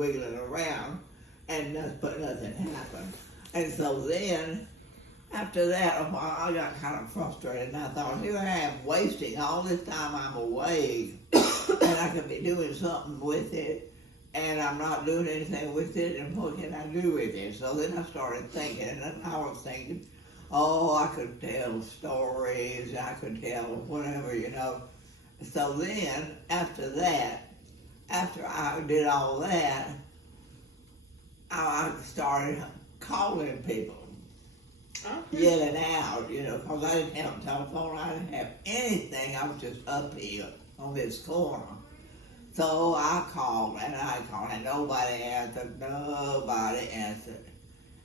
wiggling around, but nothing happened. And so then, after that, a while, I got kind of frustrated, and I thought, here I am wasting all this time I'm awake, and I could be doing something with it, and I'm not doing anything with it, and what can I do with it? So then I started thinking, and I was thinking, oh, I could tell stories, I could tell whatever, you know. So then, after that, after I did all that, I started calling people, yelling out, you know, because I didn't have a telephone, I didn't have anything, I was just up here on this corner. So I called, and nobody answered,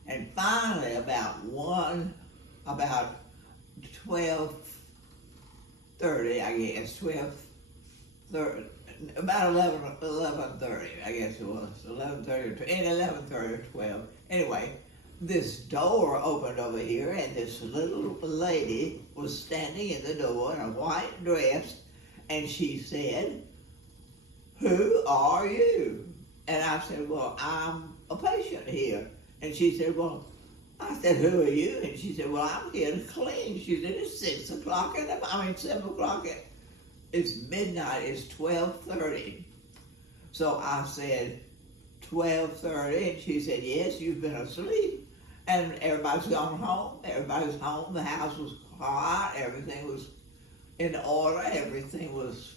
And finally, about 12:30, I guess, 12:30, about 11:30, I guess it was, 11:30 or 12. Anyway, this door opened over here, and this little lady was standing in the door in a white dress, and she said, "Who are you?" And I said, "Well, I'm a patient here." And she said, "Well," I said, "Who are you?" And she said, "Well, I'm here to clean." She said, "It's 6 o'clock, 7 o'clock. It's midnight, it's 12:30. So I said, 12:30, and she said, "Yes, you've been asleep." And everybody's gone home, the house was quiet, everything was in order, everything was,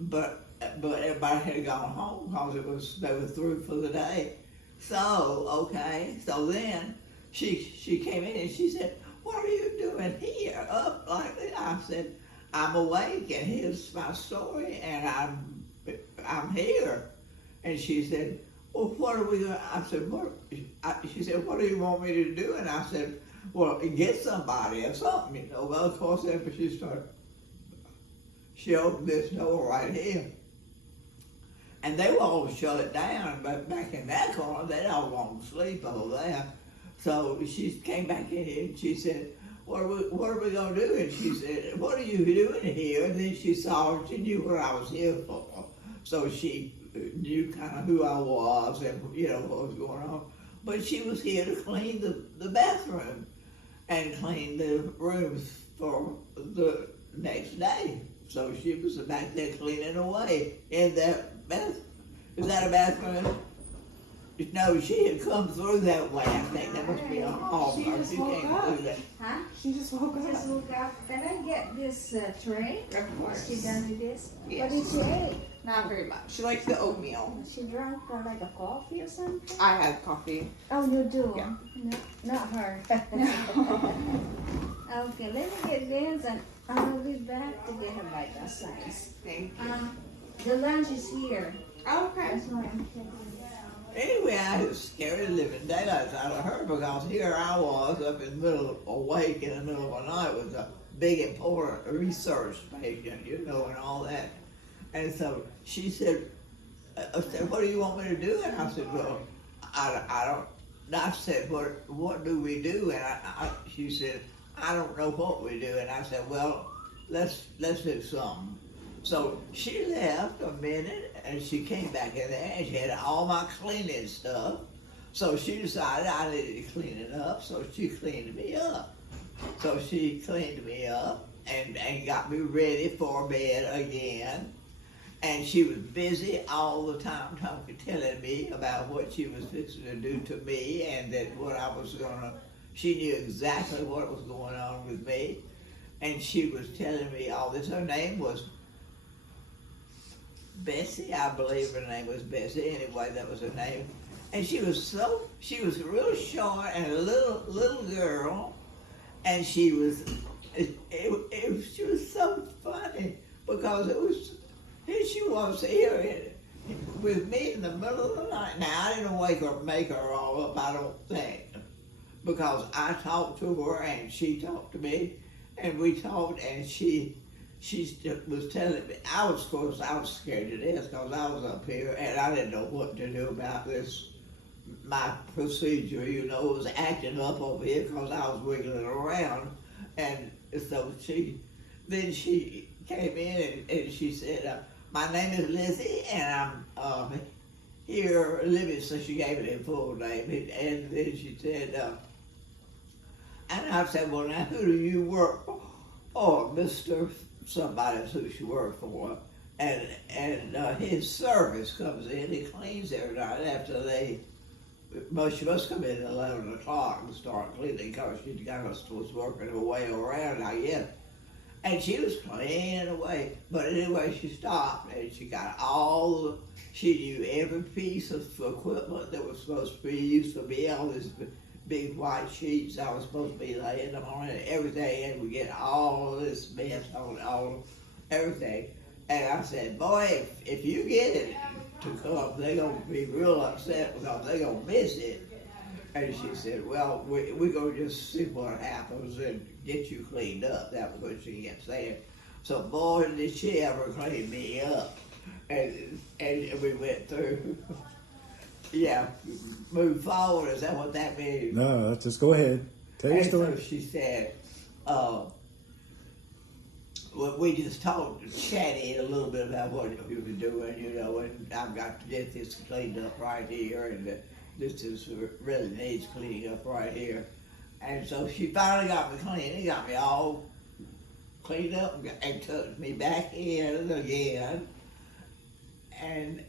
but everybody had gone home because they were through for the day. So, okay, so then she came in and she said, "What are you doing here up like that?" I said, "I'm awake, and here's my story, and I'm here." And she said, "Well, what are we going to," I said, she said, "What do you want me to do?" And I said, "Well, get somebody or something, you know." Well, of course, after she opened this door right here. And they were all shut it down, but back in that corner, they'd all gone to sleep over there. So she came back in here and she said, what are we going to do?" And she said, "What are you doing here?" And then she knew what I was here for. So she knew kind of who I was and, you know, what was going on. But she was here to clean the bathroom and clean the rooms for the next day. So she was back there cleaning away in that bathroom. Is that a bathroom? No, she had come through that way. I think that must be a hall. She just woke came up. through that. Huh? She just woke up. Just woke up. Can I get this tray? Of course. She done with this? Yes. What did she eat? Not very much. She likes the oatmeal. She drank like a coffee or something? I had coffee. Oh, you do? Yeah. No, not her. No. Okay, let me get this and I'll be back to get her vital signs. Thank you. The lunch is here. Okay. That's why I'm checking. Anyway, I was scared of living daylights out of her because here I was up in the middle, awake in the middle of the night with a big important research patient, you know, and all that. And so she said, "What do you want me to do?" And I said, "Well, I don't." I said, "What do we do?" And she said, "I don't know what we do." And I said, "Well, let's do something." So she left a minute and she came back in there and she had all my cleaning stuff. So she decided I needed to clean it up, so she cleaned me up. So she cleaned me up and got me ready for bed again. And she was busy all the time telling me about what she was fixing to do to me and that she knew exactly what was going on with me. And she was telling me all this. Her name was Bessie, I believe her name was Bessie. Anyway, that was her name. And she was real short and a little girl, and she was so funny because here she was here with me in the middle of the night. Now I didn't make her all up, I don't think, because I talked to her and she talked to me, and we talked, and she was telling me, I was scared to death because I was up here and I didn't know what to do about this, my procedure, you know, it was acting up over here because I was wiggling around. And so she came in and she said, "My name is Lizzie, and here, Libby, so she gave it a full name, and then she said, and I said, well, now who do you work for? Oh, Mr. Somebody's who she worked for. And his service comes in, he cleans every night after she must come in at 11 o'clock and start cleaning because she kind of was working her way around, I guess. And she was cleaning away. But anyway, she stopped and she got she knew every piece of equipment that was supposed to be used for me, all these big white sheets I was supposed to be laying them on and everything, and we get all this mess on everything. And I said, boy, if you get it to come, they're going to be real upset because they're going to miss it. And she said, well, we're going to just see what happens and get you cleaned up. That was what she kept saying. So, boy, did she ever clean me up. And we went through, yeah, move forward. Is that what that means? No, just go ahead. Tell your And story. so she said, well, we just chatted a little bit about what we were doing, you know, and I've got to get this cleaned up right here, and this really needs cleaning up right here. And so she finally got me clean. He got me all cleaned up and took me back in again. And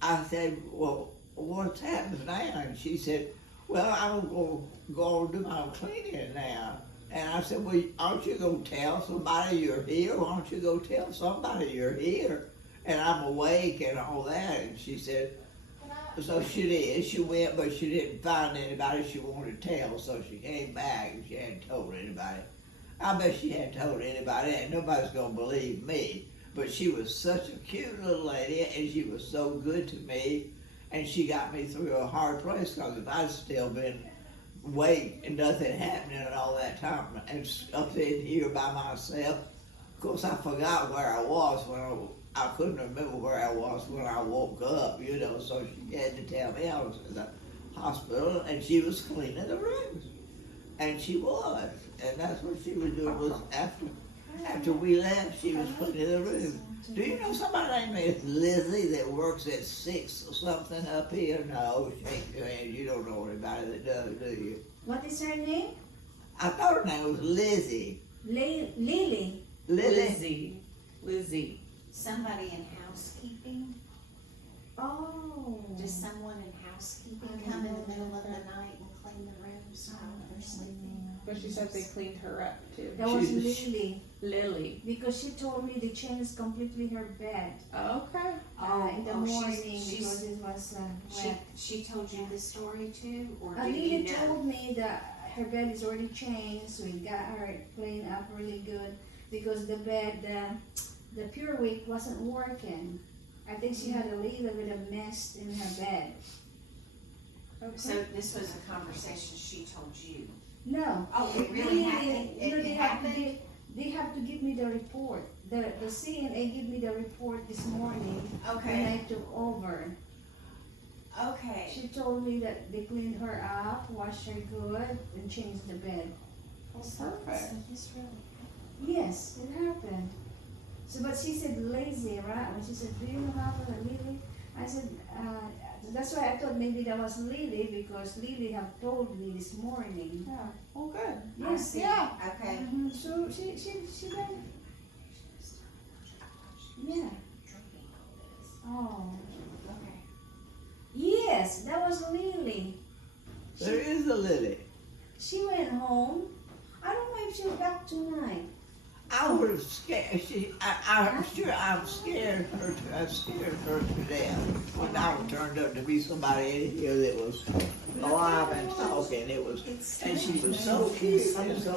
I said, well, what's happening now? And she said, well, I'm going to go and do my cleaning now. And I said, well, aren't you going to tell somebody you're here? Why don't you go tell somebody you're here? And I'm awake and all that. And she said, so she did. She went, but she didn't find anybody she wanted to tell. So she came back and she hadn't told anybody. I bet she hadn't told anybody, and nobody's going to believe me. But she was such a cute little lady, and she was so good to me. And she got me through a hard place, because if I'd still been wait and nothing happening and all that time and up in here by myself, of course I forgot where I was when I couldn't remember where I was when I woke up, you know, so she had to tell me I was in the hospital, and she was cleaning the rooms. And she was, and that's what she was doing. Was after we left, she was cleaning the room. Do you know somebody named Lizzie that works at 6 or something up here? No, shake your hand. You don't know anybody that does, do you? What is her name? I thought her name was Lizzie. Lily. Lizzie. Lizzie. Somebody in housekeeping? Oh. Does someone in housekeeping come in the middle of the night and clean the rooms while they're sleeping? But she said they cleaned her up too. That was She's- Lily. Lily. Because she told me they changed completely her bed Okay. in the Oh, she's- morning she's- because it was wet. She told you this story too, or do Lily you know? told me that her bed is already changed. We got her cleaned up really good because the bed, the PureWeek wasn't working. I think she had a little bit of mess in her bed. Okay. So this was a conversation she told you? No. Oh, it really happened? You know, It they have to happened? they have to give me the report. The CNA gave me the report this morning when Okay, I took over. okay. She told me that they cleaned her up, washed her good, and changed the bed. Perfect. So this really, Yes, it happened. So, but she said lazy, right? When she said, "Do you know how to Lily?" I said, "That's why I thought maybe that was Lily because Lily have told me this morning." Yeah. Oh, good. I Yes, see. Yeah. Okay. So she went. Yeah. Oh. Okay. Yes, that was Lily. There is a Lily. She went home. I don't know if she's back tonight. I would have scared. I'm sure I'm scared her. I scared her to death when I turned up to be somebody in here that was alive and talking. It was, and she was so cute and so